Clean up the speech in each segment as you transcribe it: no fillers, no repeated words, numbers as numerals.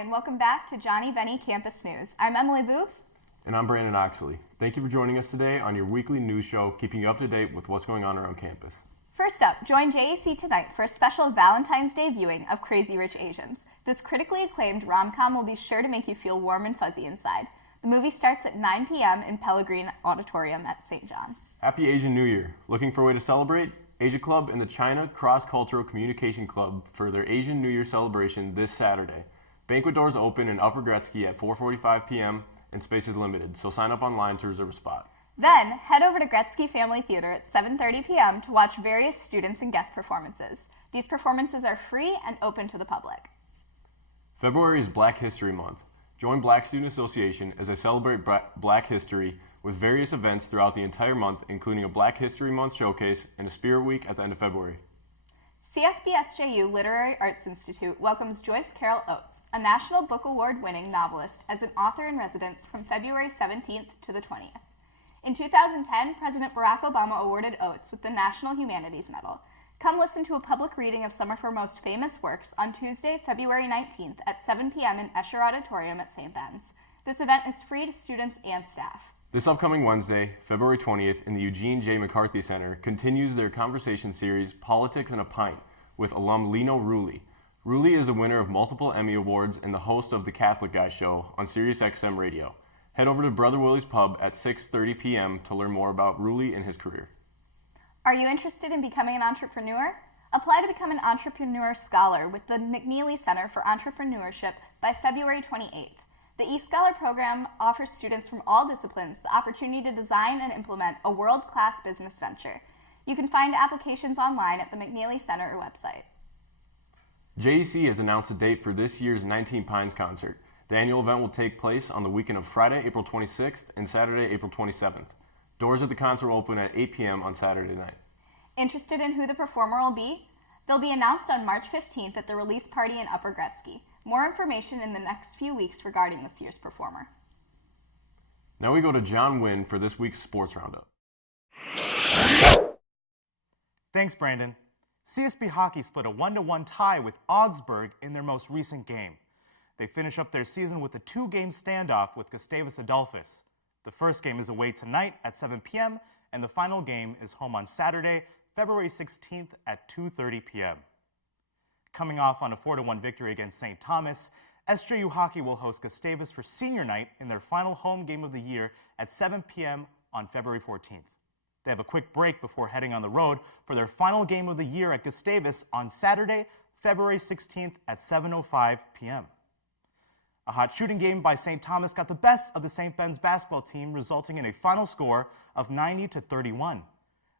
and welcome back to Johnnie Bennie Campus News. I'm Emily Booth. And I'm Brandon Oxley. Thank you for joining us today on your weekly news show, keeping you up to date with what's going on around campus. First up, join JAC tonight for a special Valentine's Day viewing of Crazy Rich Asians. This critically acclaimed rom-com will be sure to make you feel warm and fuzzy inside. The movie starts at 9 p.m. in Pellegrin Auditorium at St. John's. Happy Asian New Year. Looking for a way to celebrate? Asia Club and the China Cross-Cultural Communication Club for their Asian New Year celebration this Saturday. Banquet doors open in Upper Gretzky at 4:45 p.m. and space is limited, so sign up online to reserve a spot. Then, head over to Gretzky Family Theater at 7:30 p.m. to watch various students and guest performances. These performances are free and open to the public. February is Black History Month. Join Black Student Association as they celebrate Black history with various events throughout the entire month, including a Black History Month showcase and a Spirit Week at the end of February. CSB-SJU Literary Arts Institute welcomes Joyce Carol Oates, a National Book Award-winning novelist, as an author-in-residence from February 17th to the 20th. In 2010, President Barack Obama awarded Oates with the National Humanities Medal. Come listen to a public reading of some of her most famous works on Tuesday, February 19th at 7 p.m. in Escher Auditorium at St. Ben's. This event is free to students and staff. This upcoming Wednesday, February 20th, in the Eugene J. McCarthy Center, continues their conversation series, Politics in a Pint, with alum Lino Rulli. Rulli is the winner of multiple Emmy Awards and the host of The Catholic Guy Show on SiriusXM Radio. Head over to Brother Willie's Pub at 6:30 p.m. to learn more about Rulli and his career. Are you interested in becoming an entrepreneur? Apply to become an Entrepreneur Scholar with the McNeely Center for Entrepreneurship by February 28th. The eScholar program offers students from all disciplines the opportunity to design and implement a world-class business venture. You can find applications online at the McNeely Center website. JEC has announced a date for this year's 19 Pines concert. The annual event will take place on the weekend of Friday, April 26th and Saturday, April 27th. Doors at the concert will open at 8 p.m. on Saturday night. Interested in who the performer will be? They'll be announced on March 15th at the release party in Upper Gretzky. More information in the next few weeks regarding this year's performer. Now we go to John Wynn for this week's Sports Roundup. Thanks, Brandon. CSB Hockey split a 1-1 tie with Augsburg in their most recent game. They finish up their season with a 2-game standoff with Gustavus Adolphus. The first game is away tonight at 7 p.m., and the final game is home on Saturday, February 16th at 2:30 p.m. Coming off on a 4-1 victory against St. Thomas, SJU Hockey will host Gustavus for senior night in their final home game of the year at 7 p.m. on February 14th. They have a quick break before heading on the road for their final game of the year at Gustavus on Saturday, February 16th at 7:05 p.m. A hot shooting game by St. Thomas got the best of the St. Ben's basketball team, resulting in a final score of 90-31.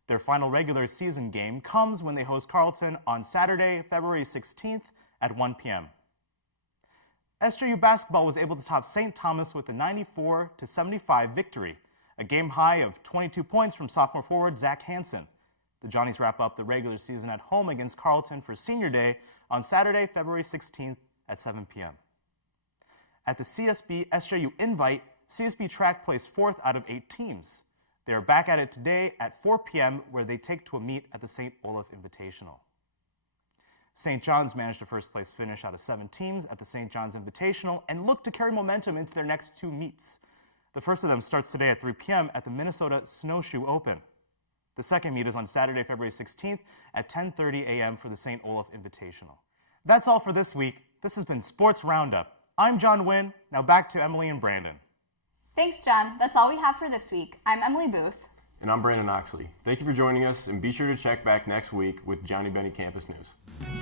Their final regular season game comes when they host Carleton on Saturday, February 16th at 1 p.m. SJU basketball was able to top St. Thomas with a 94-75 victory, a game high of 22 points from sophomore forward Zach Hansen. The Johnnies wrap up the regular season at home against Carleton for Senior Day on Saturday, February 16th at 7 p.m. At the CSB-SJU Invite, CSB track placed 4th out of 8 teams. They are back at it today at 4 p.m. where they take to a meet at the St. Olaf Invitational. St. John's managed a first-place finish out of 7 teams at the St. John's Invitational and look to carry momentum into their next 2 meets. The first of them starts today at 3 p.m. at the Minnesota Snowshoe Open. The second meet is on Saturday, February 16th at 10:30 a.m. for the St. Olaf Invitational. That's all for this week. This has been Sports Roundup. I'm John Wynn. Now back to Emily and Brandon. Thanks, John. That's all we have for this week. I'm Emily Booth. And I'm Brandon Oxley. Thank you for joining us, and be sure to check back next week with Johnnie Bennie Campus News.